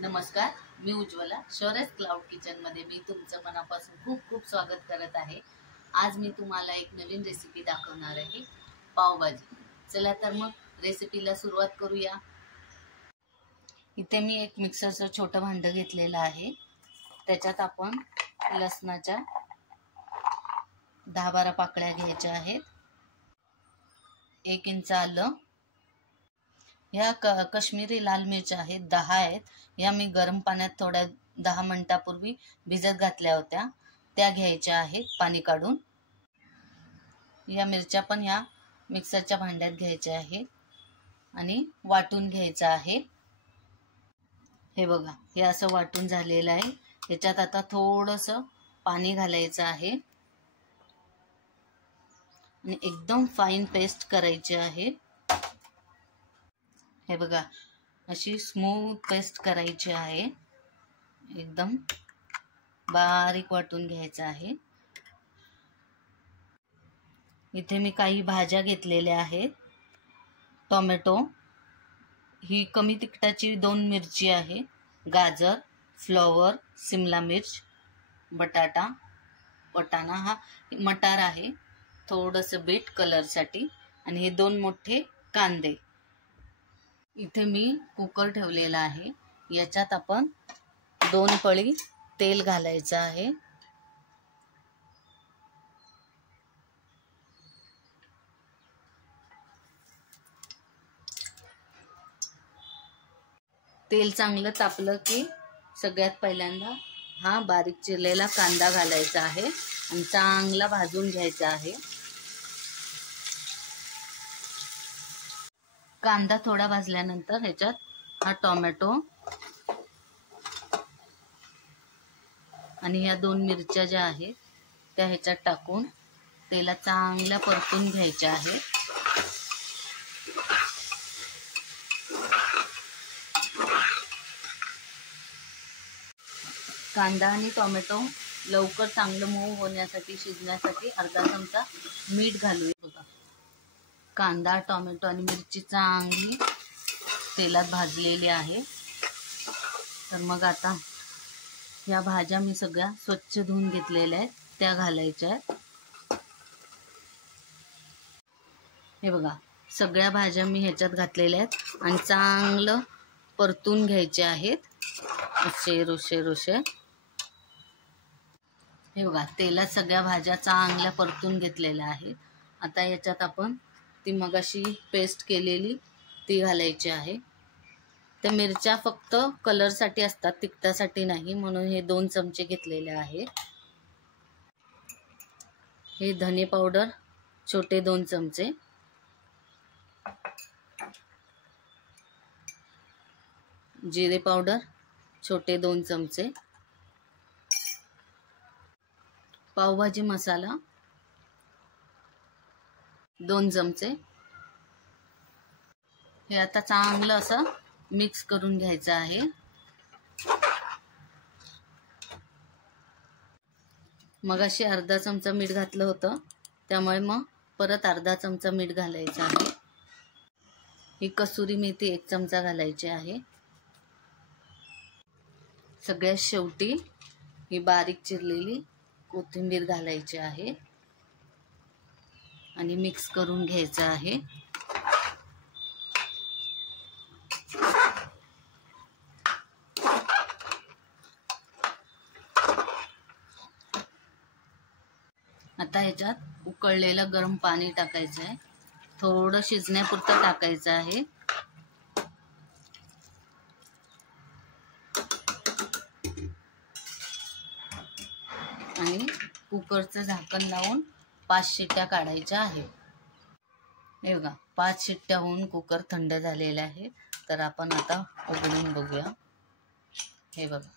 नमस्कार, मी Ujjwala. शौर्यस cloud kitchen मध्ये मी तुमचं मनापासून खूप खूप स्वागत करत आहे. आज मी तुम्हाला एक नवीन रेसिपी दाखवणार आहे, पावभाजी. चला तर मग रेसिपीला सुरुवात करूया. इथे मी एक मिक्सरचं छोटं भांडं घेतलेलं आहे. त्याच्यात आपण लसणाच्या 10-12 पाकळ्या घ्यायच्या आहेत. 1 इंच आलं. ह्या काश्मीरी लाल मिरच्या आहेत, 10 आहेत. या मी गरम पाण्यात थोड्या 10 मिनिटापूर्वी भिजत घातल्या होत्या, त्या घ्यायच्या आहेत पाणी काढून. या मिरच्या पण ह्या मिक्सरच्या भांड्यात घ्यायच्या आहेत आणि वाटून घ्यायचं आहे. हे बघा, हे असं वाटून झालेलं आहे. याच्यात आता थोडंसं पाणी घालायचं आहे आणि एकदम फाईन पेस्ट करायची आहे. हे बघा, अशी स्मूथ पेस्ट करायची आहे. एकदम बारीक वाटून घ्यायचं आहे. इथे मी काही भाज्या घेतलेल्या आहेत. टोमॅटो, ही कमी तिखटाची 2 मिरची आहे. गाजर, फ्लॉवर, शिमला मिर्च, वाटाणा हा मटार आहे. थोडंसं बीट कलरसाठी आणि हे 2 मोठे कांदे. इथे मी कुकर ठेवलेला आहे. याच्यात आपण 2 पळी तेल घालायचं आहे. तेल चांगलं तापलं की सगळ्यात पहिल्यांदा हा बारीक चिरलेला कांदा घालायचा आहे आणि चांगला भाजून घ्यायचा आहे. कांदा थोडा भाजल्यानंतर ह्याच्यात हा टोमॅटो आणि ह्या 2 मिरच्या ज्या आहेत त्या ह्याच्यात टाकून तेलात चांगल्या परतून घ्यायच्या आहेत. कांदा आणि टोमॅटो लवकर चांगलं मऊ होण्यासाठी, शिजण्यासाठी अर्धा चमचा मीठ घालूया. बघा, कांदा, टोमॅटो आणि मिरची चांगली तेलात भाजलेली आहे. तर मग आता या भाज्या मी सगळ्या स्वच्छ धुवून घेतलेल्या आहेत, त्या घालायच्या आहेत. हे बघा, सगळ्या भाज्या मी ह्याच्यात घातलेल्या आहेत आणि चांगलं परतून घ्यायचे आहेत. उशीर हे बघा, तेलात सगळ्या भाज्या चांगल्या परतून घेतलेल्या आहेत. आता याच्यात आपण ती मगाशी पेस्ट केलेली ती घालायची आहे. त्या मिरच्या फक्त कलरसाठी असतात, तिखटासाठी नाही, म्हणून हे 2 चमचे घेतलेले आहे. हे धने पावडर छोटे 2 चमचे, जिरे पावडर छोटे 2 चमचे, पावभाजी मसाला 2 चमचे. हे आता चांगलं असं मिक्स करून घ्यायचं आहे. मगाशी अर्धा चमचा मीठ घातलं होतं, त्यामुळे मग परत अर्धा चमचा मीठ घालायचं आहे. ही कसुरी मेथी 1 चमचा घालायची आहे. सगळ्यात शेवटी ही बारीक चिरलेली कोथिंबीर घालायची आहे आणि मिक्स करून घ्यायचं आहे. आता ह्याच्यात उकळलेलं गरम पाणी टाकायचं आहे. थोडं शिजण्यापुरतं टाकायचं आहे. आणि कुकरचं झाकण लावून 5 शिट्ट्या काढायच्या आहेत. हे बघा, 5 शिट्ट्या होऊन कुकर थंड झालेला आहे. तर आपण आता उघडून बघूया. हे बघा,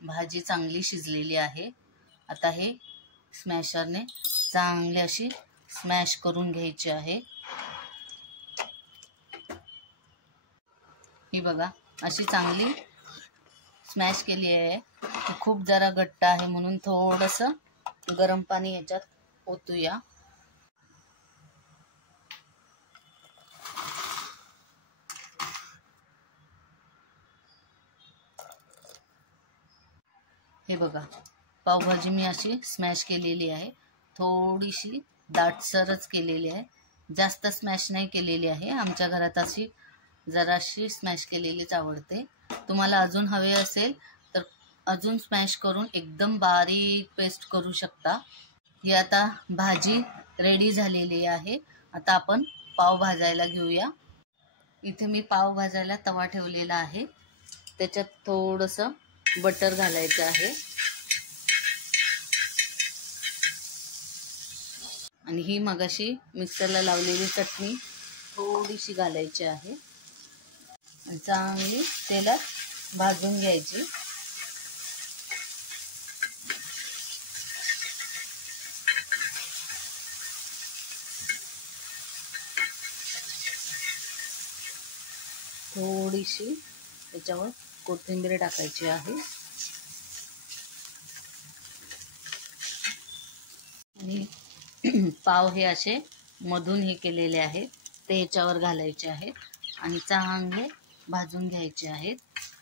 भाजी चांगली शिजलेली आहे. आता हे स्मॅशरने चांगली अशी स्मॅश करून घ्यायची आहे. ही बघा, अशी चांगली स्मॅश केली आहे. खूप जरा घट्ट आहे म्हणून थोडंसं गरम पाणी याच्यात ओतूया. हे बघा, पावभाजी मी अशी स्मॅश केलेली आहे, थोडीशी दाटसरच केलेली आहे, जास्त स्मॅश नाही केलेली आहे. आमच्या घरात अशी जराशी स्मॅश केलेलीच आवडते. तुम्हाला अजून हवे असेल तर अजून स्मॅश करून एकदम बारीक पेस्ट करू शकता. ही आता भाजी रेडी झालेली आहे. आता आपण पाव भाजायला घेऊया. इथे मी पाव भाजायला तवा ठेवलेला आहे. त्याच्यात थोडंसं बटर घालायचं आहे आणि ही मगाशी मिक्सरला लावलेली चटणी थोडीशी घालायची आहे आणि चांगली तेलात भाजून घ्यायची. थोडीशी त्याच्यावर कोथिंबीर टाकायची आहे आणि पाव हे असे मधून हे केलेले आहेत ते ह्याच्यावर घालायचे आहेत आणि चांगले भाजून घ्यायचे आहेत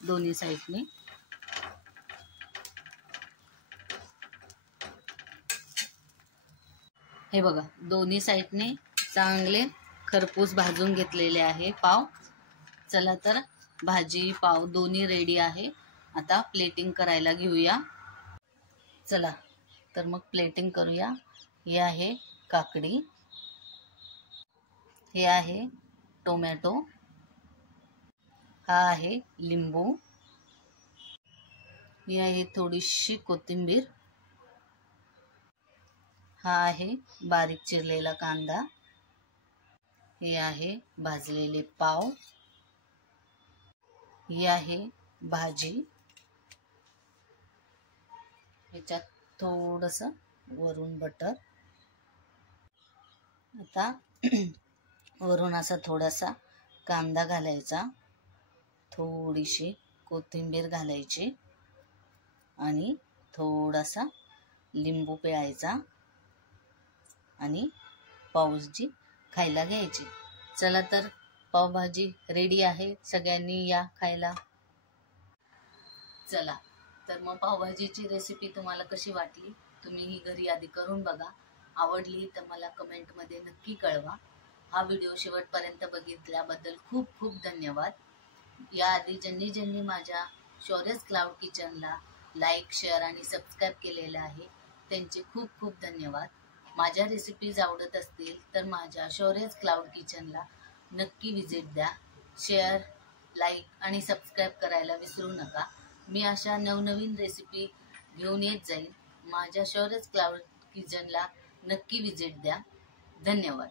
दोन्ही साईडने. हे बघा, दोन्ही साईडने चांगले खरपूस भाजून घेतलेले आहे पाव. चला तर भाजी पाव दोन्ही रेडी आहे. आता प्लेटिंग करायला घेऊया. चला तर मग प्लेटिंग करूया. हे आहे काकडी, हे आहे टोमॅटो, हा आहे लिंबू, ही आहे थोडीशी कोथिंबीर, हा आहे बारीक चिरलेला कांदा, हे आहे भाजलेले पाव, ही आहे भाजी, ह्याच्यात थोडंसं वरून बटर. आता वरून असा थोडासा कांदा घालायचा, थोडीशी कोथिंबीर घालायची आणि थोडासा लिंबू पिळायचा आणि पावभाजी खायला घ्यायची. चला तर पावभाजी रेडी आहे. सगळ्यांनी या खायला. चला तर मग पावभाजीची रेसिपी तुम्हाला कशी वाटली, तुम्ही ही घरी आधी करून बघा. आवडली तर मला कमेंटमध्ये नक्की कळवा. हा व्हिडिओ शेवटपर्यंत बघितल्याबद्दल खूप खूप धन्यवाद. याआधी ज्यांनी माझ्या शौर्यस क्लाउड किचनला लाईक, शेअर आणि सबस्क्राईब केलेलं आहे त्यांचे खूप खूप धन्यवाद. माझ्या रेसिपीज आवडत असतील तर माझ्या शौर्यस क्लाउड किचनला नक्की व्हिजिट द्या. शेअर, लाईक आणि सबस्क्राईब करायला विसरू नका. मी अशा नवनवीन रेसिपी घेऊन येत जाईल. माझ्या शौर्यस क्लाउड किचनला नक्की व्हिजिट द्या. धन्यवाद.